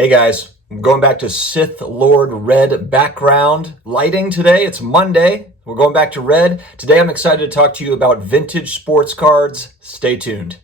Hey guys, I'm going back to Sith Lord Red background lighting today. It's Monday. We're going back to red. Today I'm excited to talk to you about vintage sports cards. Stay tuned.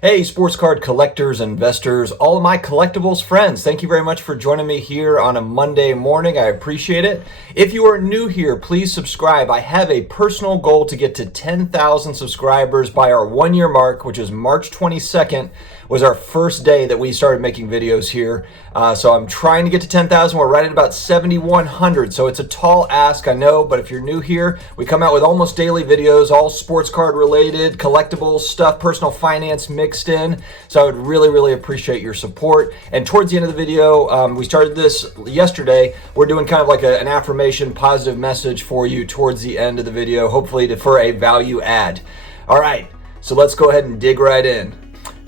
Hey, sports card collectors, investors, all of my collectibles friends, thank you very much for joining me here on a Monday morning. I appreciate it. If you are new here, please subscribe. I have a personal goal to get to 10,000 subscribers by our 1-year mark, which is March 22nd, was our first day that we started making videos here. So I'm trying to get to 10,000. We're right at about 7,100. So it's a tall ask, I know, but if you're new here, we come out with almost daily videos, all sports card related, collectibles stuff, personal finance mixed in. So I would really appreciate your support. And towards the end of the video, we started this yesterday. We're doing kind of like an affirmation, positive message for you towards the end of the video, hopefully for a value add. All right, so let's go ahead and dig right in.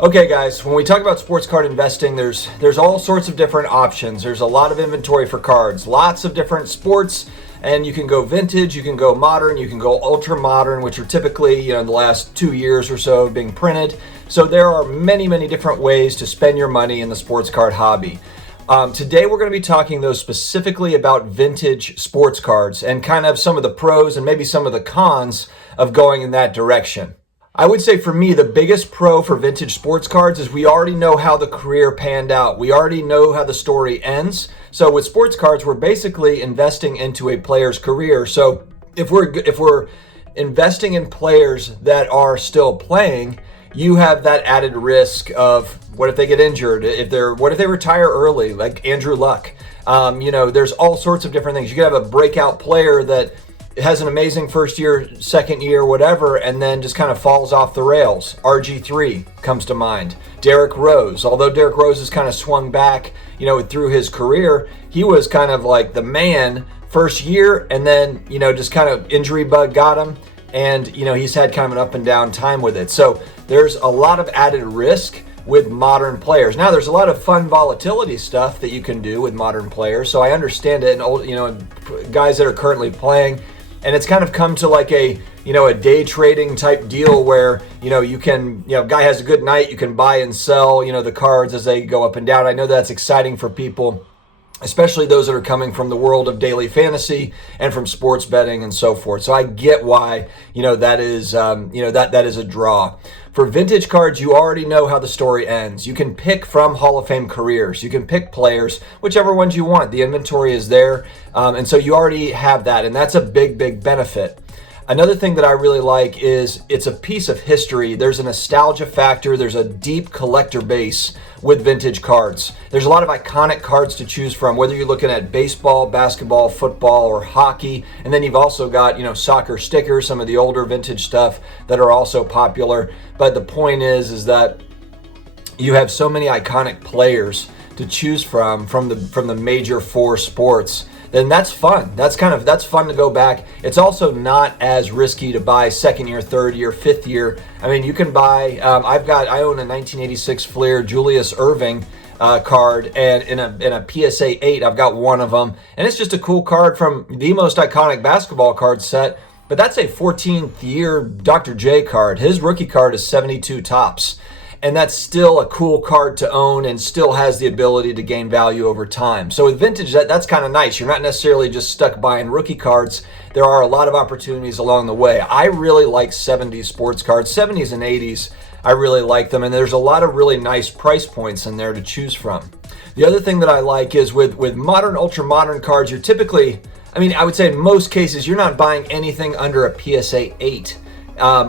Okay guys, when we talk about sports card investing, there's all sorts of different options. There's a lot of inventory for cards, lots of different sports, and you can go vintage, you can go modern, you can go ultra modern, which are typically, the last 2 years or so being printed. So there are many different ways to spend your money in the sports card hobby. Today we're going to be talking though specifically about vintage sports cards and kind of some of the pros and maybe some of the cons of going in that direction. I would say for me, the biggest pro for vintage sports cards is we already know how the career panned out. We already know how the story ends. So with sports cards, we're basically investing into a player's career. So if we're investing in players that are still playing, you have that added risk of what if they get injured? What if they retire early, like Andrew Luck? There's all sorts of different things. You could have a breakout player that has an amazing first year, second year, whatever, and then just kind of falls off the rails. RG3 comes to mind. Derrick Rose, although Derrick Rose has kind of swung back, through his career, he was kind of like the man first year, and then, just kind of injury bug got him, and, he's had kind of an up and down time with it. So there's a lot of added risk with modern players. Now there's a lot of fun volatility stuff that you can do with modern players, so I understand it, and guys that are currently playing. And it's kind of come to like a day trading type deal where, you can, guy has a good night, you can buy and sell, the cards as they go up and down. I know that's exciting for people, especially those that are coming from the world of daily fantasy and from sports betting and so forth. So I get why, that is, that is a draw. For vintage cards, you already know how the story ends. You can pick from Hall of Fame careers. You can pick players, whichever ones you want. The inventory is there, and so you already have that, and that's a big benefit. Another thing that I really like is it's a piece of history. There's a nostalgia factor. There's a deep collector base with vintage cards. There's a lot of iconic cards to choose from, whether you're looking at baseball, basketball, football, or hockey. And then you've also got, soccer stickers, some of the older vintage stuff that are also popular. But the point is that you have so many iconic players to choose from the major four sports. Then that's fun. That's fun to go back. It's also not as risky to buy second year, third year, fifth year. I mean, you can buy. I own a 1986 Fleer Julius Erving card, and in a PSA 8, I've got one of them, and it's just a cool card from the most iconic basketball card set. But that's a 14th year Dr. J card. His rookie card is 72 tops. And that's still a cool card to own and still has the ability to gain value over time. So with vintage, that's kind of nice. You're not necessarily just stuck buying rookie cards. There are a lot of opportunities along the way. I really like 70s sports cards, 70s and 80s. I really like them, and there's a lot of really nice price points in there to choose from. The other thing that I like is with modern, ultra modern cards, you're typically, I would say in most cases, you're not buying anything under a PSA 8.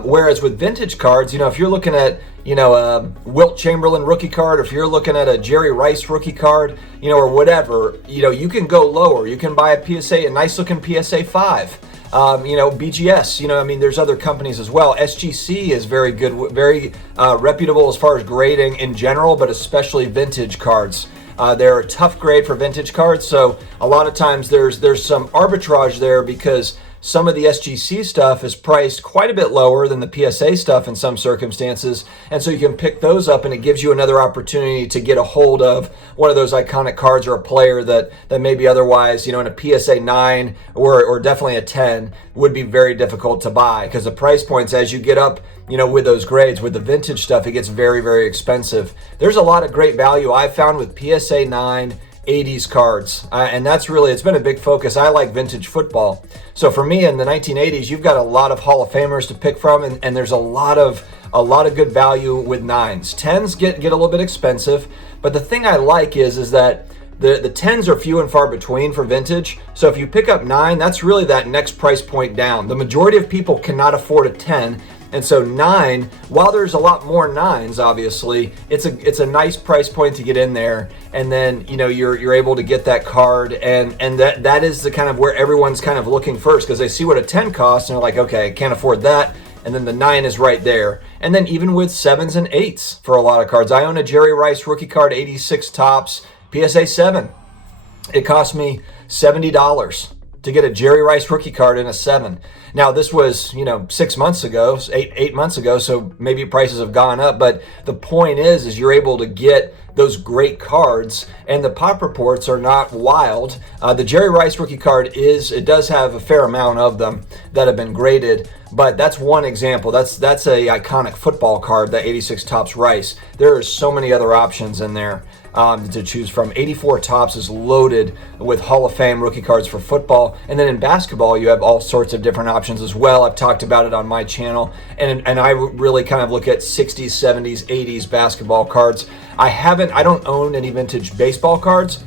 Whereas with vintage cards, if you're looking at, a Wilt Chamberlain rookie card, or if you're looking at a Jerry Rice rookie card, or whatever, you can go lower. You can buy a nice looking PSA 5. BGS, there's other companies as well. SGC is very good, very reputable as far as grading in general, but especially vintage cards. They're a tough grade for vintage cards, so a lot of times there's some arbitrage there because some of the SGC stuff is priced quite a bit lower than the PSA stuff in some circumstances. And so you can pick those up, and it gives you another opportunity to get a hold of one of those iconic cards or a player that maybe otherwise, in a PSA 9 or definitely a 10 would be very difficult to buy, because the price points, as you get up, with those grades, with the vintage stuff, it gets very, very expensive. There's a lot of great value I've found with PSA 9 80s cards, and that's really, it's been a big focus. I like vintage football, so for me in the 1980s, you've got a lot of Hall of Famers to pick from, and there's a lot of good value with 9s. 10s get a little bit expensive, but the thing I like is that the 10s are few and far between for vintage. So if you pick up 9, that's really that next price point down. The majority of people cannot afford a 10. And so 9, while there's a lot more 9s, obviously, it's a nice price point to get in there, and then you're able to get that card, and that is the kind of where everyone's kind of looking first, because they see what a 10 costs and they're like, okay, I can't afford that, and then the 9 is right there. And then even with 7s and 8s for a lot of cards, I own a Jerry Rice rookie card, 86 tops, PSA 7. It cost me $70 to get a Jerry Rice rookie card in a 7. Now, this was, 6 months ago, eight months ago, so maybe prices have gone up, but the point is you're able to get those great cards, and the pop reports are not wild. The Jerry Rice rookie card it does have a fair amount of them that have been graded, but that's one example. That's a iconic football card, that 86 tops Rice. There are so many other options in there to choose from. 84 tops is loaded with Hall of Fame rookie cards for football, and then in basketball you have all sorts of different options as well. I've talked about it on my channel, and I really kind of look at 60s, 70s, 80s basketball cards. I don't own any vintage baseball cards,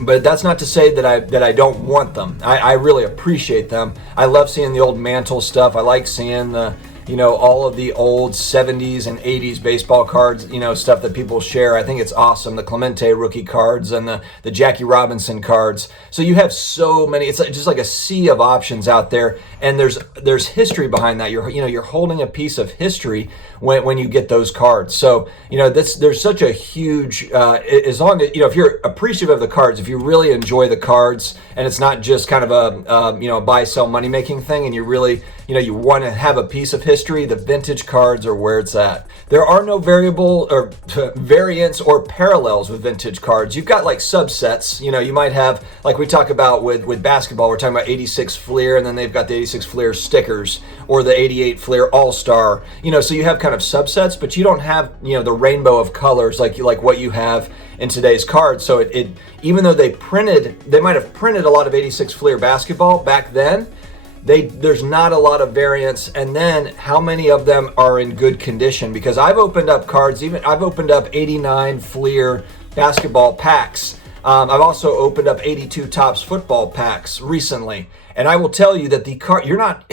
but that's not to say that I don't want them. I really appreciate them. I love seeing the old Mantle stuff. I like seeing the all of the old 70s and 80s baseball cards, stuff that people share. I think it's awesome. The Clemente rookie cards and the Jackie Robinson cards. So you have so many. It's just like a sea of options out there, and there's history behind that. You're holding a piece of history when you get those cards. So there's such a huge as long as if you're appreciative of the cards, if you really enjoy the cards, and it's not just kind of a buy sell money making thing, and you really you want to have a piece of history, the vintage cards are where it's at. There are no variable or variants or parallels with vintage cards. You've got like subsets. You might have, like we talk about with basketball, we're talking about 86 Fleer, and then they've got the 86 Fleer stickers, or the 88 Fleer All-Star. So you have kind of subsets, but you don't have the rainbow of colors like what you have in today's cards. So it even though they might have printed a lot of 86 Fleer basketball back then, there's not a lot of variants. And then how many of them are in good condition? Because I've opened up cards, I've opened up 89 Fleer basketball packs. I've also opened up 82 Topps football packs recently, and I will tell you that the card, you're not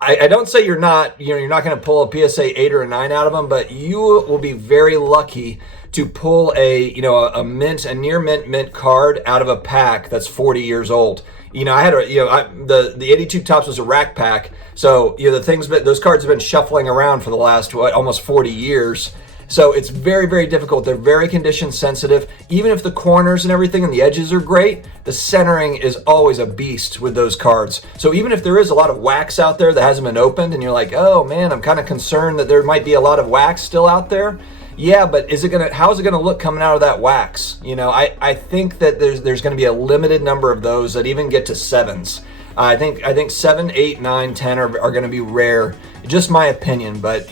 I don't say you're not going to pull a PSA 8 or a 9 out of them, but you will be very lucky to pull a near mint card out of a pack that's 40 years old. I had the 82 Topps was a rack pack, so those cards have been shuffling around for the last almost 40 years. So it's very, very difficult. They're very condition sensitive. Even if the corners and everything and the edges are great, the centering is always a beast with those cards. So even if there is a lot of wax out there that hasn't been opened, and you're like, oh man, I'm kind of concerned that there might be a lot of wax still out there. Yeah, but how is it gonna look coming out of that wax? I think that there's gonna be a limited number of those that even get to 7s. I think 7, 8, 9, 10 are going to be rare. Just my opinion, but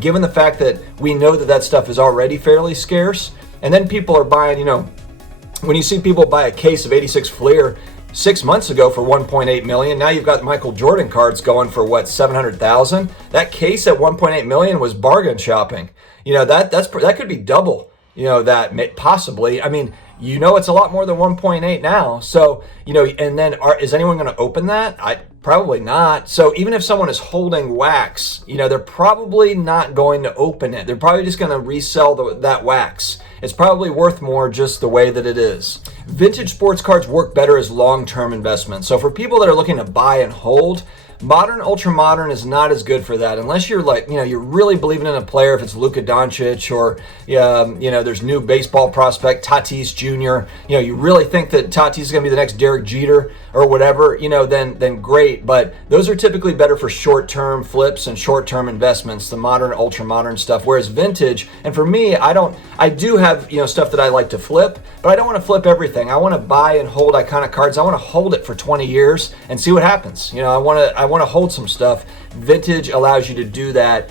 given the fact that we know that stuff is already fairly scarce, and then people are buying, when you see people buy a case of 86 Fleer 6 months ago for $1.8 million, now you've got Michael Jordan cards going for what, $700,000? That case at $1.8 million was bargain shopping. That could be double. That possibly. I mean, it's a lot more than 1.8 now. So, and then is anyone going to open that? Probably not. So even if someone is holding wax, they're probably not going to open it. They're probably just going to resell that wax. It's probably worth more just the way that it is. Vintage sports cards work better as long-term investments. So for people that are looking to buy and hold, Modern, ultra modern is not as good for that unless you're like, you're really believing in a player. If it's Luka Doncic or, there's new baseball prospect Tatis Jr. You really think that Tatis is going to be the next Derek Jeter or whatever, then great. But those are typically better for short-term flips and short-term investments, the modern, ultra modern stuff. Whereas vintage, and for me, I do have, stuff that I like to flip, but I don't want to flip everything. I want to buy and hold iconic cards. I want to hold it for 20 years and see what happens. I want to hold some stuff. Vintage allows you to do that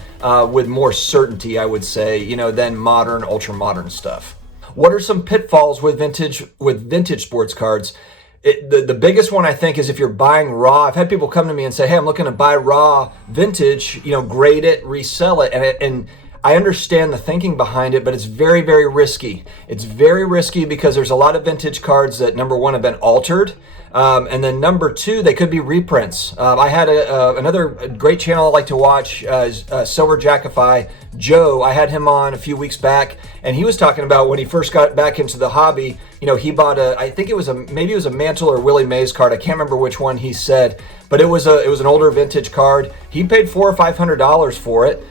with more certainty, I would say, than modern, ultra modern stuff. What are some pitfalls with vintage sports cards? The biggest one, I think, is if you're buying raw. I've had people come to me and say, hey, I'm looking to buy raw vintage, grade it, resell it. And I understand the thinking behind it, but it's very, very risky. It's very risky because there's a lot of vintage cards that, number one, have been altered. And then number two, they could be reprints. I had another great channel I like to watch, Silver Jackify, Joe. I had him on a few weeks back, and he was talking about when he first got back into the hobby. He bought I think it was maybe it was a Mantle or Willie Mays card. I can't remember which one he said, but it was an older vintage card. He paid $400 or $500 for it.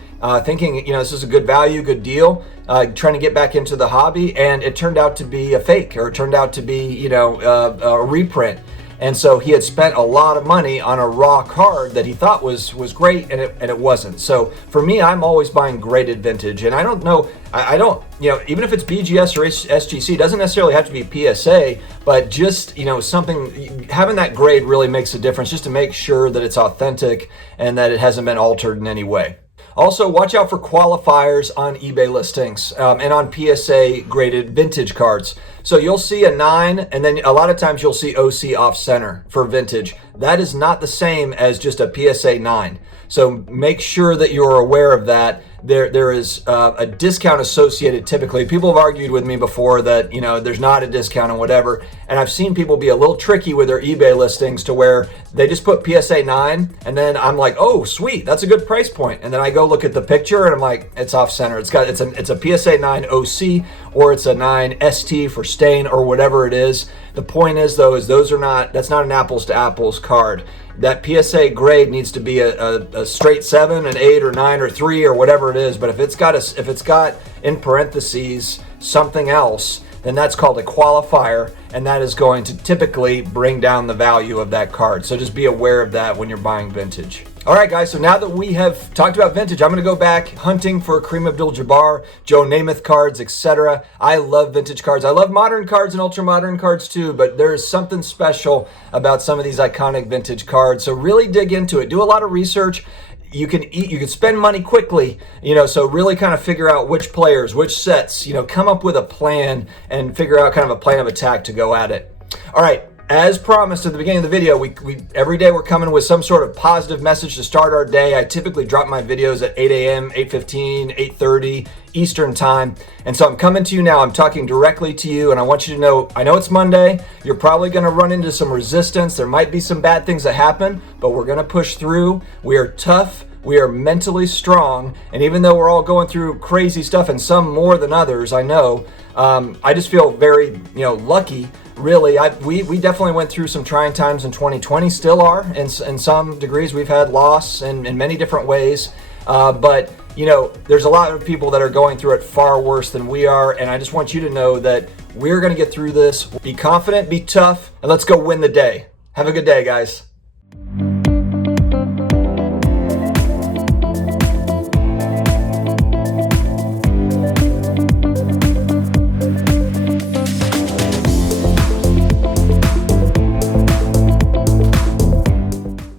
Thinking, this is a good value, good deal, trying to get back into the hobby, and it turned out to be a fake, or it turned out to be, a reprint. And so he had spent a lot of money on a raw card that he thought was great, and it wasn't. So for me, I'm always buying graded vintage, and I don't know, I don't, even if it's BGS or SGC, it doesn't necessarily have to be PSA, but just, something, having that grade really makes a difference, just to make sure that it's authentic and that it hasn't been altered in any way. Also, watch out for qualifiers on eBay listings and on PSA graded vintage cards. So you'll see a 9, and then a lot of times you'll see OC off center for vintage. That is not the same as just a PSA 9. So make sure that you're aware of that. There is a discount associated typically. People have argued with me before that, there's not a discount and whatever. And I've seen people be a little tricky with their eBay listings to where they just put PSA 9, and then I'm like, oh, sweet, that's a good price point. And then I go look at the picture and I'm like, it's off center. It's a PSA 9 OC, or it's a 9 ST for stain, or whatever it is. The point is though, that's not an apples to apples card. That PSA grade needs to be a straight 7, an 8 or 9 or 3 or whatever it is. But if it's got in parentheses something else, then that's called a qualifier, and that is going to typically bring down the value of that card. So just be aware of that when you're buying vintage. All right, guys, so now that we have talked about vintage, I'm going to go back hunting for Kareem Abdul-Jabbar, Joe Namath cards, etc. I love vintage cards. I love modern cards and ultra modern cards too, but there is something special about some of these iconic vintage cards. So really dig into it. Do a lot of research. You can spend money quickly, so really kind of figure out which players, which sets, come up with a plan and figure out kind of a plan of attack to go at it. All right. As promised at the beginning of the video, we every day we're coming with some sort of positive message to start our day. I typically drop my videos at 8 a.m., 8:15, 8:30 Eastern time. And so I'm coming to you now. I'm talking directly to you, and I want you to know, I know it's Monday. You're probably going to run into some resistance. There might be some bad things that happen, but we're going to push through. We are tough. We are mentally strong. And even though we're all going through crazy stuff, and some more than others, I know, I just feel very, lucky. Really, we definitely went through some trying times in 2020, still are, in some degrees. We've had loss in many different ways, but there's a lot of people that are going through it far worse than we are, and I just want you to know that we're going to get through this. Be confident, be tough, and let's go win the day. Have a good day, guys.